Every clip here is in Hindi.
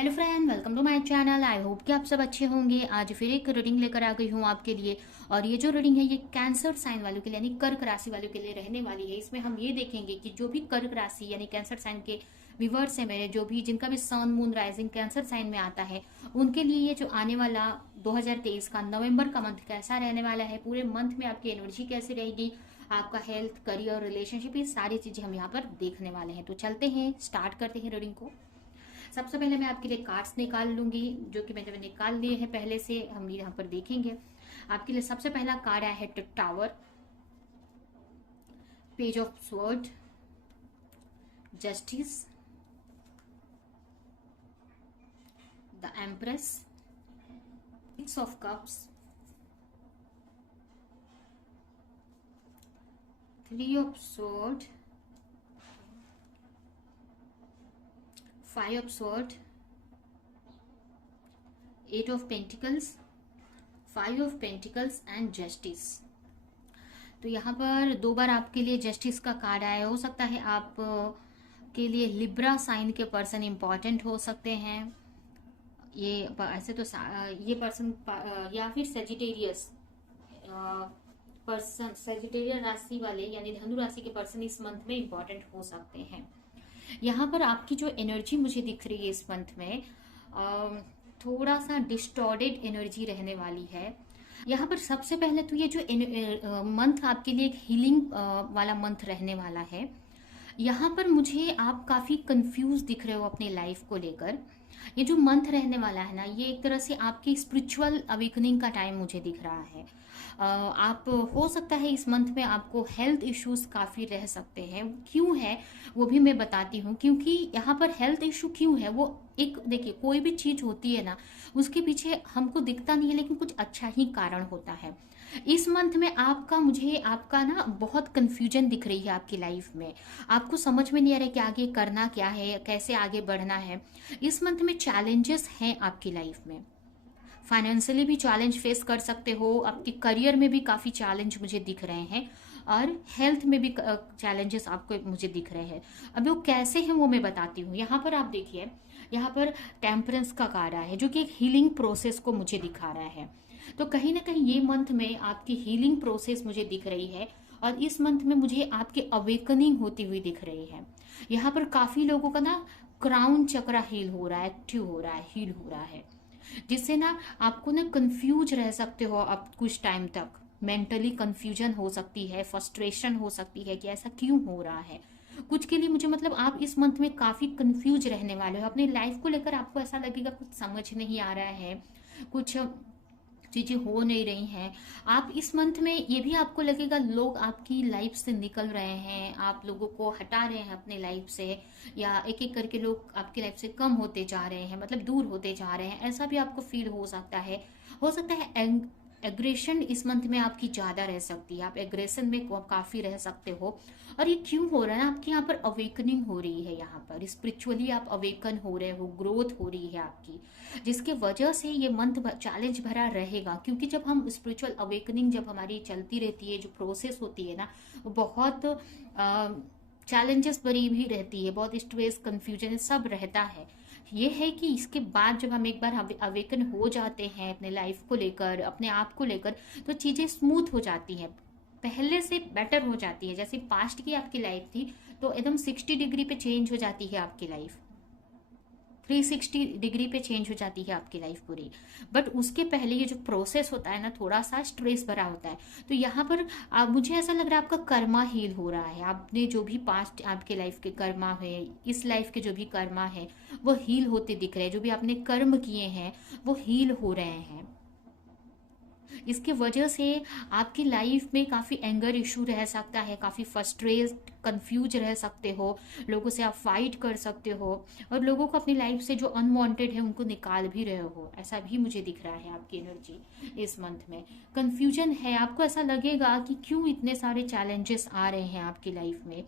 Hello friend, welcome to my channel. I hope कि आप सब अच्छे होंगे। आज फिर एक रीडिंग लेकर आ गई हूँ आपके लिए। और ये जो रीडिंग है ये कैंसर साइन वालों के लिए यानी कर्क राशि वालों के लिए रहने वाली है। इसमें हम ये देखेंगे कि जो भी कर्क राशि यानी कैंसर साइन के व्यूअर्स हैं मेरे, जो भी जिनका भी sun moon rising cancer sign में आता है, उनके लिए ये जो आने वाला 2023 का नवंबर का मंथ कैसा रहने वाला है, पूरे मंथ में आपकी एनर्जी कैसी रहेगी, आपका हेल्थ, करियर, रिलेशनशिप, ये सारी चीजें हम यहाँ पर देखने वाले हैं। तो चलते हैं, स्टार्ट करते हैं रीडिंग को। सबसे पहले मैं आपके लिए कार्ड्स निकाल लूंगी, जो कि मैंने निकाल लिए हैं पहले से। हम यहाँ पर देखेंगे आपके लिए। सबसे पहला कार्ड आया है tower, page of sword, justice, the empress, six of cups, three of sword, five of sword, eight of pentacles, five of pentacles and justice. तो यहाँ पर दो बार आपके लिए जस्टिस का कार्ड आया। हो सकता है आप के लिए लिब्रा साइन के पर्सन इंपॉर्टेंट हो सकते हैं। ये ऐसे तो ये पर्सन या फिर सेजिटेरियस पर्सन, सेजिटेरियस राशि वाले यानी धनु राशि के पर्सन इस मंथ में इंपॉर्टेंट हो सकते हैं। यहाँ पर आपकी जो एनर्जी मुझे दिख रही है इस मंथ में, थोड़ा सा डिस्टॉर्डेड एनर्जी रहने वाली है। यहाँ पर सबसे पहले तो ये जो मंथ आपके लिए एक हीलिंग वाला मंथ रहने वाला है। यहाँ पर मुझे आप काफी कंफ्यूज दिख रहे हो अपने लाइफ को लेकर। ये जो मंथ रहने वाला है ना, ये एक तरह से आपकी स्पिरिचुअल अवेकनिंग का टाइम मुझे दिख रहा है। आप हो सकता है इस मंथ में आपको हेल्थ इश्यूज काफी रह सकते हैं। क्यों है वो भी मैं बताती हूँ। क्योंकि यहाँ पर हेल्थ इशू क्यों है, वो एक देखिए, कोई भी चीज होती है ना, उसके पीछे हमको दिखता नहीं है लेकिन कुछ अच्छा ही कारण होता है। इस मंथ में आपका, मुझे आपका ना बहुत कंफ्यूजन दिख रही है आपकी लाइफ में। आपको समझ में नहीं आ रहा है कि आगे करना क्या है, कैसे आगे बढ़ना है। इस मंथ में चैलेंजेस हैं आपकी लाइफ में। फाइनेंशियली भी चैलेंज फेस कर सकते हो, आपके करियर में भी काफी चैलेंज मुझे दिख रहे हैं, और हेल्थ में भी चैलेंजेस आपको मुझे दिख रहे हैं। अब वो कैसे हैं वो मैं बताती हूँ। यहाँ पर आप देखिए, यहाँ पर टेम्परेंस का कार्ड है जो कि एक हीलिंग प्रोसेस को मुझे दिखा रहा है। तो कहीं ना कहीं ये मंथ में आपकी हीलिंग प्रोसेस मुझे दिख रही है, और इस मंथ में मुझे आपकी अवेकनिंग होती हुई दिख रही है। यहाँ पर काफी लोगों का ना क्राउन चक्रा हील हो रहा है, एक्टिव हो रहा है, हील हो रहा है, जिससे ना आपको ना कंफ्यूज रह सकते हो अब कुछ टाइम तक। मेंटली कंफ्यूजन हो सकती है, फ्रस्ट्रेशन हो सकती है कि ऐसा क्यों हो रहा है। कुछ के लिए मुझे मतलब आप इस मंथ में काफी कंफ्यूज रहने वाले हो अपनी लाइफ को लेकर। आपको ऐसा लगेगा कुछ समझ नहीं आ रहा है, कुछ चीजें हो नहीं रही हैं। आप इस मंथ में ये भी आपको लगेगा लोग आपकी लाइफ से निकल रहे हैं, आप लोगों को हटा रहे हैं अपने लाइफ से, या एक एक करके लोग आपकी लाइफ से कम होते जा रहे हैं, मतलब दूर होते जा रहे हैं। ऐसा भी आपको फील हो सकता है। हो सकता है एग्रेशन इस मंथ में आपकी ज्यादा रह सकती है, आप एग्रेशन में काफी रह सकते हो। और ये क्यों हो रहा है ना, आपके यहाँ पर अवेकनिंग हो रही है, यहाँ पर स्पिरिचुअली आप अवेकन हो रहे हो, ग्रोथ हो रही है आपकी, जिसके वजह से ये मंथ चैलेंज भरा रहेगा। क्योंकि जब हम स्पिरिचुअल अवेकनिंग जब हमारी चलती रहती है, जो प्रोसेस होती है ना, वो बहुत चैलेंजेस भरी भी रहती है, बहुत स्ट्रेस, कंफ्यूजन सब रहता है। ये है कि इसके बाद जब हम एक बार अवेकन हो जाते हैं अपने लाइफ को लेकर, अपने आप को लेकर, तो चीजें स्मूथ हो जाती हैं, पहले से बेटर हो जाती है। जैसे पास्ट की आपकी लाइफ थी तो एकदम 60 डिग्री पे चेंज हो जाती है आपकी लाइफ, 360 डिग्री पे चेंज हो जाती है आपकी लाइफ पूरी। बट उसके पहले ये जो प्रोसेस होता है ना, थोड़ा सा स्ट्रेस भरा होता है। तो यहाँ पर मुझे ऐसा लग रहा है आपका कर्मा हील हो रहा है। आपने जो भी पास्ट आपके लाइफ के कर्मा है, इस लाइफ के जो भी कर्मा है, वो हील होते दिख रहे हैं। जो भी आपने कर्म किए हैं वो हील हो रहे हैं। इसके वजह से आपकी लाइफ में काफी एंगर इशू रह सकता है, काफी फ्रस्ट्रेट, कंफ्यूज रह सकते हो, लोगों से आप फाइट कर सकते हो, और लोगों को अपनी लाइफ से जो अनवांटेड है उनको निकाल भी रहे हो। ऐसा भी मुझे दिख रहा है आपकी एनर्जी इस मंथ में। कंफ्यूजन है, आपको ऐसा लगेगा कि क्यों इतने सारे चैलेंजेस आ रहे हैं आपकी लाइफ में।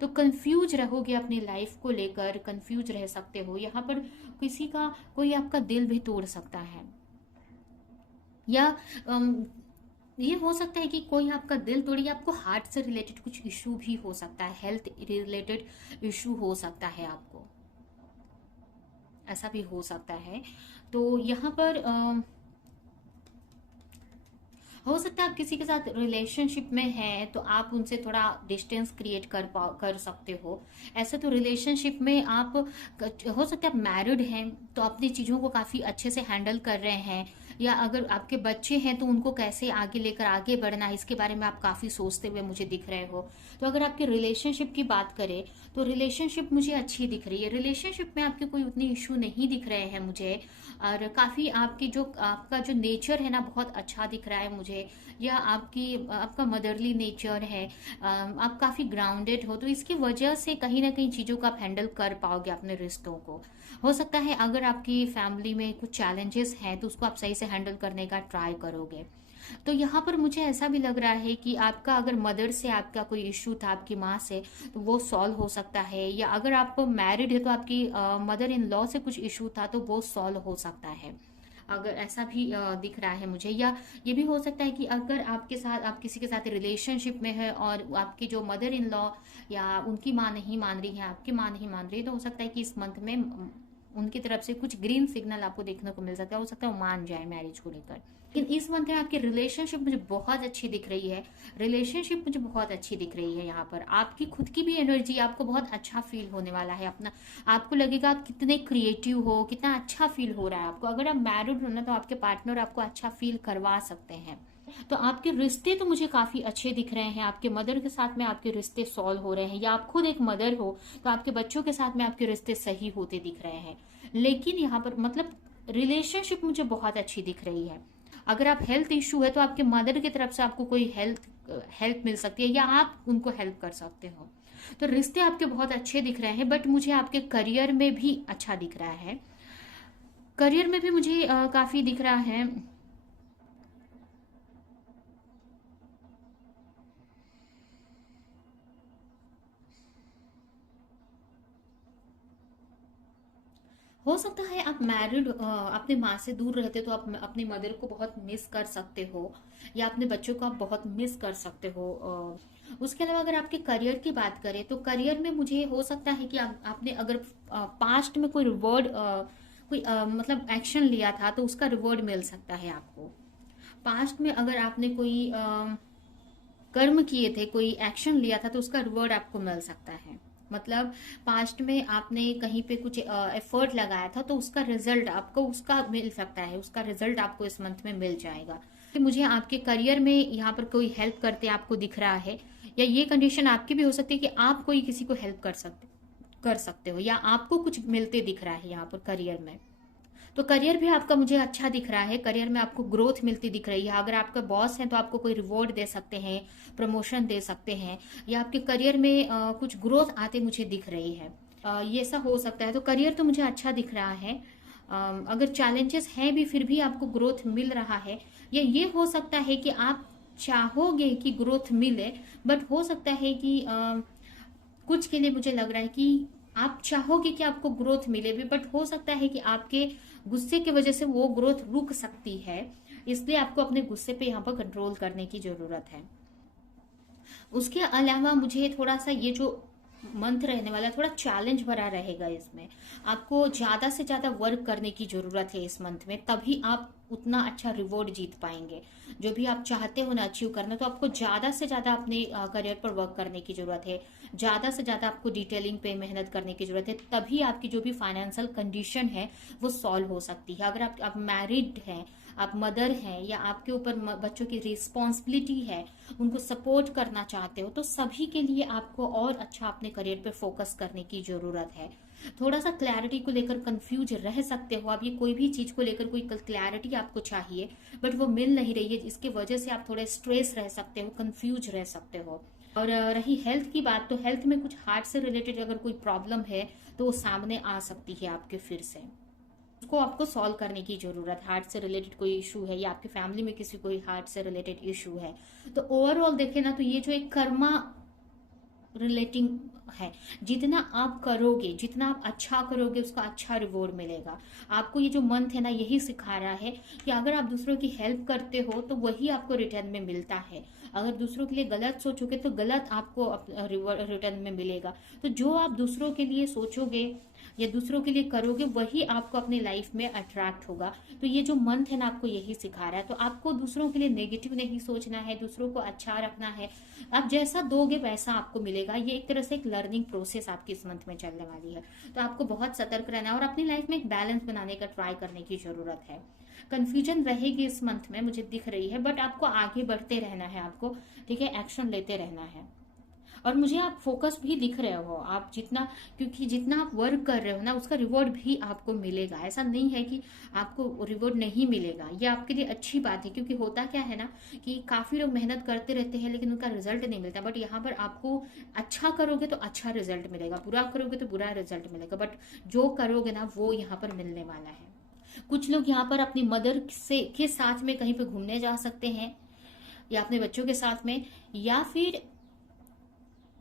तो कंफ्यूज रहोगे अपनी लाइफ को लेकर, कंफ्यूज रह सकते हो। यहाँ पर किसी का, कोई आपका दिल भी तोड़ सकता है, या ये हो सकता है कि कोई आपका दिल तोड़े, या आपको हार्ट से रिलेटेड कुछ इशू भी हो सकता है, हेल्थ रिलेटेड इशू हो सकता है आपको। ऐसा भी हो सकता है। तो यहाँ पर हो सकता है आप किसी के साथ रिलेशनशिप में हैं तो आप उनसे थोड़ा डिस्टेंस क्रिएट कर सकते हो। ऐसे तो रिलेशनशिप में आप हो सकता है आप मैरिड हैं तो अपनी चीज़ों को काफ़ी अच्छे से हैंडल कर रहे हैं, या अगर आपके बच्चे हैं तो उनको कैसे आगे लेकर आगे बढ़ना है इसके बारे में आप काफ़ी सोचते हुए मुझे दिख रहे हो। तो अगर आपके रिलेशनशिप की बात करें तो रिलेशनशिप मुझे अच्छी दिख रही है। रिलेशनशिप में आपके कोई उतनी इशू नहीं दिख रहे हैं मुझे, और काफ़ी आपकी जो आपका जो नेचर है ना बहुत अच्छा दिख रहा है मुझे, या आपका मदरली नेचर है। आप काफ़ी ग्राउंडेड हो तो इसकी वजह से कहीं ना कहीं चीज़ों को आप हैंडल कर पाओगे अपने रिश्तों को। हो सकता है अगर आपकी फैमिली में कुछ चैलेंजेस हैं तो उसको आप सही से हैंडल करने का ट्राई करोगे। तो यहाँ पर मुझे ऐसा भी लग रहा है कि आपका अगर मदर से आपका कोई इश्यू था आपकी माँ से तो वो सॉल्व हो सकता है, या अगर आप मैरिड है तो आपकी मदर इन लॉ से कुछ इश्यू था तो वो सॉल्व हो सकता है। अगर ऐसा भी दिख रहा है मुझे, या ये भी हो सकता है कि अगर आपके साथ आप किसी के साथ रिलेशनशिप में है और आपकी जो मदर इन लॉ या उनकी माँ नहीं मान रही है, आपकी माँ नहीं मान रही है, तो हो सकता है कि इस मंथ में उनकी तरफ से कुछ ग्रीन सिग्नल आपको देखने को मिल सकता है। हो सकता है वो मान जाए मैरिज को लेकर। लेकिन इस मंथ में आपकी रिलेशनशिप मुझे बहुत अच्छी दिख रही है। रिलेशनशिप मुझे बहुत अच्छी दिख रही है। यहाँ पर आपकी खुद की भी एनर्जी आपको बहुत अच्छा फील होने वाला है अपना। आपको लगेगा आप कितने क्रिएटिव हो, कितना अच्छा फील हो रहा है आपको। अगर आप मैरिड हो ना तो आपके पार्टनर आपको अच्छा फील करवा सकते हैं। तो आपके रिश्ते तो मुझे काफी अच्छे दिख रहे हैं। आपके मदर के साथ में आपके रिश्ते सॉल्व हो रहे हैं, या आप खुद एक मदर हो तो आपके बच्चों के साथ में आपके रिश्ते सही होते दिख रहे हैं। लेकिन यहाँ पर मतलब रिलेशनशिप मुझे बहुत अच्छी दिख रही है। अगर आप हेल्थ इशू है तो आपके मदर की तरफ से आपको कोई हेल्प मिल सकती है, या आप उनको हेल्प कर सकते हो। तो रिश्ते आपके बहुत अच्छे दिख रहे हैं, बट मुझे आपके करियर में भी अच्छा दिख रहा है। करियर में भी मुझे काफी दिख रहा है। हो सकता है आप मैरिड अपने माँ से दूर रहते तो आप अपनी मदर को बहुत मिस कर सकते हो, या अपने बच्चों को आप बहुत मिस कर सकते हो। उसके अलावा अगर आपके करियर की बात करें तो करियर में मुझे हो सकता है कि आपने अगर पास्ट में कोई रिवॉर्ड कोई मतलब एक्शन लिया था तो उसका रिवॉर्ड मिल सकता है आपको। पास्ट में अगर आपने कोई कर्म किए थे, कोई एक्शन लिया था तो उसका रिवॉर्ड आपको मिल सकता है। मतलब पास्ट में आपने कहीं पे कुछ एफर्ट लगाया था तो उसका रिजल्ट आपको उसका मिल सकता है, उसका रिजल्ट आपको इस मंथ में मिल जाएगा। तो मुझे आपके करियर में यहाँ पर कोई हेल्प करते आपको दिख रहा है, या ये कंडीशन आपकी भी हो सकती है कि आप कोई किसी को हेल्प कर सकते हो, या आपको कुछ मिलते दिख रहा है यहाँ पर करियर में। तो करियर भी आपका मुझे अच्छा दिख रहा है। करियर में आपको ग्रोथ मिलती दिख रही है। अगर आपका बॉस है तो आपको कोई रिवॉर्ड दे सकते हैं, प्रमोशन दे सकते हैं, या आपके करियर में कुछ ग्रोथ आते मुझे दिख रही है। ये ऐसा हो सकता है। तो करियर तो मुझे अच्छा दिख रहा है। अगर चैलेंजेस हैं भी फिर भी आपको ग्रोथ मिल रहा है, या ये हो सकता है कि आप चाहोगे कि ग्रोथ मिले, बट हो सकता है कि कुछ के लिए मुझे लग रहा है कि आप चाहोगे कि आपको ग्रोथ मिले भी, बट हो सकता है कि आपके गुस्से की वजह से वो ग्रोथ रुक सकती है। इसलिए आपको अपने गुस्से पे यहाँ पर कंट्रोल करने की जरूरत है। उसके अलावा मुझे थोड़ा सा ये जो मंथ रहने वाला है थोड़ा चैलेंज भरा रहेगा। इसमें आपको ज्यादा से ज्यादा वर्क करने की जरूरत है इस मंथ में, तभी आप उतना अच्छा रिवॉर्ड जीत पाएंगे। जो भी आप चाहते हो ना अचीव करना, तो आपको ज्यादा से ज्यादा अपने करियर पर वर्क करने की जरूरत है। ज्यादा से ज्यादा आपको डिटेलिंग पे मेहनत करने की जरूरत है, तभी आपकी जो भी फाइनेंशियल कंडीशन है वो सॉल्व हो सकती है। अगर आप मैरिड हैं, आप मदर हैं, या आपके ऊपर बच्चों की रिस्पॉन्सिबिलिटी है, उनको सपोर्ट करना चाहते हो, तो सभी के लिए आपको और अच्छा अपने करियर पे फोकस करने की जरूरत है। थोड़ा सा क्लैरिटी को लेकर कंफ्यूज रह सकते हो आप। ये कोई भी चीज को लेकर कोई क्लैरिटी आपको चाहिए बट वो मिल नहीं रही है, जिसकी वजह से आप थोड़े स्ट्रेस रह सकते हो, कंफ्यूज रह सकते हो। और रही हेल्थ की बात, तो हेल्थ में कुछ हार्ट से रिलेटेड अगर कोई प्रॉब्लम है तो वो सामने आ सकती है आपके फिर से। उसको आपको सॉल्व करने की जरूरत। हार्ट से रिलेटेड कोई इशू है, या आपकी फैमिली में किसी कोई हार्ट से रिलेटेड इशू है, तो ओवरऑल देखे ना तो ये जो एक कर्मा रिलेटिंग है, जितना आप करोगे, जितना आप अच्छा करोगे, उसका अच्छा रिवॉर्ड मिलेगा आपको। ये जो मंथ है ना यही सिखा रहा है कि अगर आप दूसरों की हेल्प करते हो तो वही आपको रिटर्न में मिलता है। अगर दूसरों के लिए गलत सोचोगे तो गलत आपको रिटर्न में मिलेगा। तो जो आप दूसरों के लिए सोचोगे, या दूसरों के लिए करोगे, वही आपको अपने लाइफ में अट्रैक्ट होगा। तो ये जो मंथ है ना, आपको यही सिखा रहा है। तो आपको दूसरों के लिए नेगेटिव नहीं सोचना है, दूसरों को अच्छा रखना है। आप जैसा दोगे वैसा आपको मिलेगा। ये एक तरह से एक लर्निंग प्रोसेस आपकी इस मंथ में चलने वाली है। तो आपको बहुत सतर्क रहना है और अपनी लाइफ में एक बैलेंस बनाने का ट्राई करने की जरूरत है। कंफ्यूजन रहेगी इस मंथ में, मुझे दिख रही है, बट आपको आगे बढ़ते रहना है आपको, ठीक है, एक्शन लेते रहना है। और मुझे आप फोकस भी दिख रहे हो, आप जितना, क्योंकि जितना आप वर्क कर रहे हो ना, उसका रिवॉर्ड भी आपको मिलेगा। ऐसा नहीं है कि आपको रिवॉर्ड नहीं मिलेगा, ये आपके लिए अच्छी बात है। क्योंकि होता क्या है ना कि काफी लोग मेहनत करते रहते हैं लेकिन उनका रिजल्ट नहीं मिलता। बट यहाँ पर आपको अच्छा करोगे तो अच्छा रिजल्ट मिलेगा, बुरा करोगे तो बुरा रिजल्ट मिलेगा, बट जो करोगे ना वो यहाँ पर मिलने वाला है। कुछ लोग यहाँ पर अपनी मदर से के साथ में कहीं पे घूमने जा सकते हैं, या अपने बच्चों के साथ में, या फिर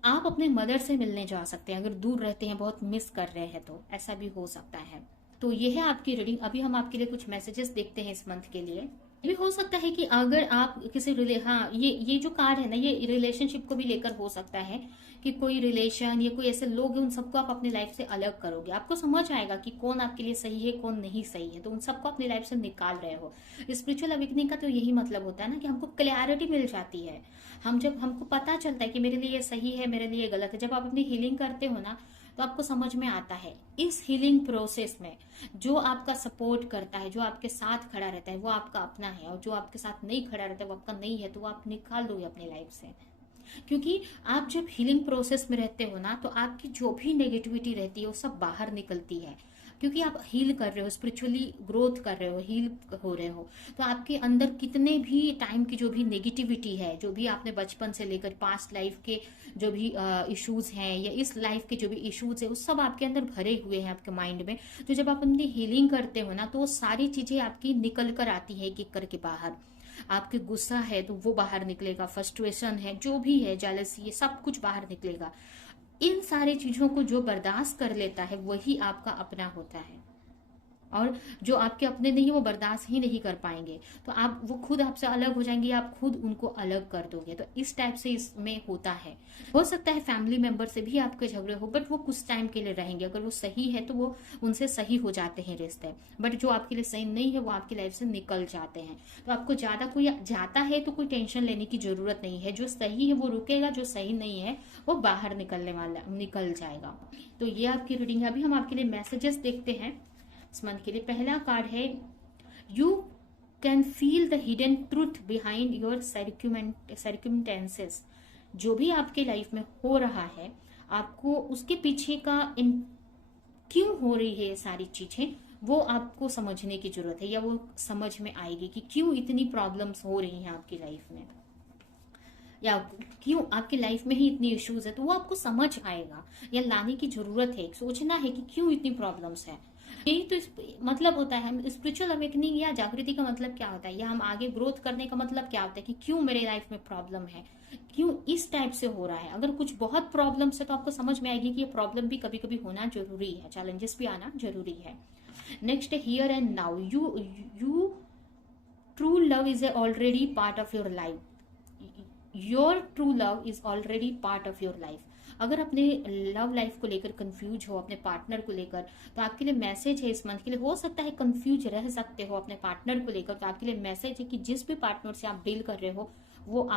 आप अपने मदर से मिलने जा सकते हैं। अगर दूर रहते हैं, बहुत मिस कर रहे हैं, तो ऐसा भी हो सकता है। तो ये है आपकी रीडिंग। अभी हम आपके लिए कुछ मैसेजेस देखते हैं इस मंथ के लिए। ये भी हो सकता है कि अगर आप किसी हाँ, ये जो कार्ड है ना, ये रिलेशनशिप को भी लेकर हो सकता है कि कोई रिलेशन या कोई ऐसे लोग हैं, उन सबको आप अपनी लाइफ से अलग करोगे। आपको समझ आएगा कि कौन आपके लिए सही है, कौन नहीं सही है, तो उन सबको अपनी लाइफ से निकाल रहे हो। स्पिरिचुअल अवेकनिंग का तो यही मतलब होता है ना कि हमको क्लैरिटी मिल जाती है। हमको पता चलता है कि मेरे लिए ये सही है, मेरे लिए गलत है। जब आप अपनी हीलिंग करते हो ना, तो आपको समझ में आता है। इस हीलिंग प्रोसेस में जो आपका सपोर्ट करता है, जो आपके साथ खड़ा रहता है, वो आपका अपना है, और जो आपके साथ नहीं खड़ा रहता है वो आपका नहीं है, तो वो आप निकाल दोगे अपनी लाइफ से। क्योंकि आप जब हीलिंग प्रोसेस में रहते हो ना, तो आपकी जो भी नेगेटिविटी रहती है वो सब बाहर निकलती है। क्योंकि आप हील कर रहे हो, स्पिरिचुअली ग्रोथ कर रहे हो, हील हो रहे हो, तो आपके अंदर कितने भी टाइम की जो भी नेगेटिविटी है, जो भी आपने बचपन से लेकर पास्ट लाइफ के जो भी इश्यूज हैं, या इस लाइफ के जो भी इश्यूज है, वो सब आपके अंदर भरे हुए हैं आपके माइंड में। तो जब आप अपनी हीलिंग करते हो ना, तो वो सारी चीजें आपकी निकल कर आती है एक एक करके बाहर। आपके गुस्सा है तो वो बाहर निकलेगा, फ्रस्ट्रेशन है, जो भी है, जेलसी, ये सब कुछ बाहर निकलेगा। इन सारी चीजों को जो बर्दाश्त कर लेता है वही आपका अपना होता है, और जो आपके अपने नहीं, वो बर्दाश्त ही नहीं कर पाएंगे। तो आप, वो खुद आपसे अलग हो जाएंगे, आप खुद उनको अलग कर दोगे। तो इस टाइप से इसमें होता है। हो सकता है फैमिली मेंबर से भी आपके झगड़े हो, बट वो कुछ टाइम के लिए रहेंगे। अगर वो सही है तो वो उनसे सही हो जाते हैं रिश्ते, बट जो आपके लिए सही नहीं है वो आपकी लाइफ से निकल जाते हैं। तो आपको ज्यादा, कोई जाता है तो कोई टेंशन लेने की जरूरत नहीं है। जो सही है वो रुकेगा, जो सही नहीं है वो बाहर निकल जाएगा। तो ये आपकी रीडिंग है। अभी हम आपके लिए मैसेजेस देखते हैं इस मंथ के लिए। पहला कार्ड है, you can feel the hidden truth behind your circumstances. जो भी आपके लाइफ में हो रहा है, आपको उसके पीछे का क्यों हो रही है ये सारी चीजें, वो आपको समझने की जरूरत है, या वो समझ में आएगी कि क्यों इतनी प्रॉब्लम्स हो रही हैं आपकी लाइफ में, या क्यों आपकी लाइफ में ही इतनी इश्यूज है। तो वो आपको समझ आएगा, या लाने की जरूरत है। सोचना है कि क्यों इतनी प्रॉब्लम्स है। यही तो मतलब होता है स्पिरिचुअल अवेकनिंग या जागृति का मतलब क्या होता है, या हम आगे ग्रोथ करने का मतलब क्या होता है कि क्यों मेरे लाइफ में प्रॉब्लम है, क्यों इस टाइप से हो रहा है। अगर कुछ बहुत प्रॉब्लम्स है तो आपको समझ में आएगी कि ये प्रॉब्लम भी कभी कभी होना जरूरी है, चैलेंजेस भी आना जरूरी है। नेक्स्ट है here and now, you true love is already part of your life. Your true love is already part of your life. अगर अपने लव लाइफ को लेकर कंफ्यूज हो, अपने पार्टनर को लेकर, तो आपके लिए मैसेज है इस मंथ के लिए। हो सकता है कंफ्यूज रह सकते हो अपने पार्टनर को लेकर, तो आपके लिए मैसेज है कि जिस भी पार्टनर से आप डील कर रहे हो वो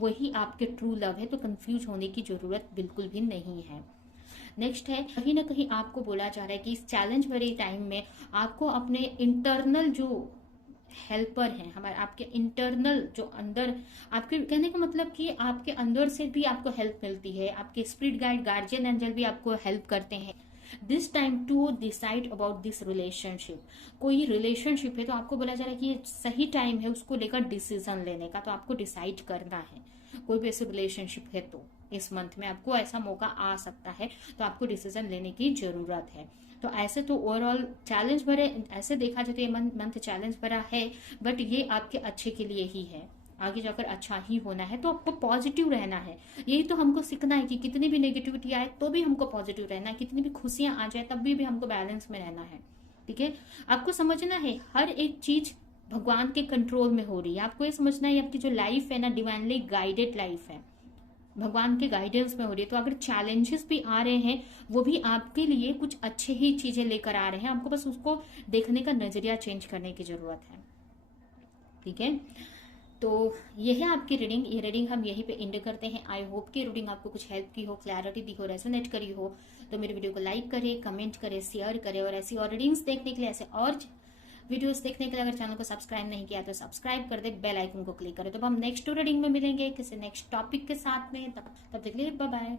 वही आपके ट्रू लव है। तो कंफ्यूज होने की जरूरत बिल्कुल भी नहीं है। नेक्स्ट है, कहीं ना कहीं आपको बोला जा रहा है कि इस चैलेंज भरे टाइम में आपको अपने इंटरनल जो हेल्पर हैं, हमारे आपके इंटरनल जो अंदर, आपके कहने का मतलब कि आपके अंदर से भी आपको हेल्प मिलती है। आपके स्पिरिट गाइड, गार्जियन एंजल भी आपको हेल्प करते हैं। This time to decide about this relationship. कोई रिलेशनशिप है तो आपको बोला जा रहा है कि ये सही टाइम है उसको लेकर डिसीजन लेने का, तो आपको डिसाइड करना है। कोई भी ऐसे रिलेशनशिप है तो इस मंथ में आपको ऐसा मौका आ सकता है, तो आपको डिसीजन लेने की जरूरत है। तो ऐसे तो ओवरऑल चैलेंज भरे, ऐसे देखा जाए तो ये मंथ चैलेंज भरा है, बट ये आपके अच्छे के लिए ही है। आगे जाकर अच्छा ही होना है, तो आपको पॉजिटिव रहना है। यही तो हमको सीखना है कि कितनी भी नेगेटिविटी आए तो भी हमको पॉजिटिव रहना है, कितनी भी खुशियां आ जाए तब भी हमको बैलेंस में रहना है। ठीक है, आपको समझना है हर एक चीज भगवान के कंट्रोल में हो रही है। आपको ये समझना है आपकी जो लाइफ है ना, डिवाइनली गाइडेड लाइफ है। भगवान के गाइडेंस में हो रही है। तो अगर चैलेंजेस भी आ रहे हैं वो भी आपके लिए कुछ अच्छे ही चीजें लेकर आ रहे हैं, आपको बस उसको देखने का नजरिया चेंज करने की जरूरत है। ठीक है, तो ये है आपकी रीडिंग। ये रीडिंग हम यहीं पे एंड करते हैं। आई होप कि रीडिंग आपको कुछ हेल्प की हो, क्लैरिटी दी हो, रेजोनेट करी हो। तो मेरे वीडियो को लाइक करें, कमेंट करें, शेयर करें, और ऐसी और रीडिंग्स देखने के लिए, ऐसे और वीडियोस देखने के लिए अगर चैनल को सब्सक्राइब नहीं किया तो सब्सक्राइब कर दे, बेल आइकन को क्लिक करें। तो हम नेक्स्ट रीडिंग में मिलेंगे किसी नेक्स्ट टॉपिक के साथ में। तब तक के लिए बाय बाय।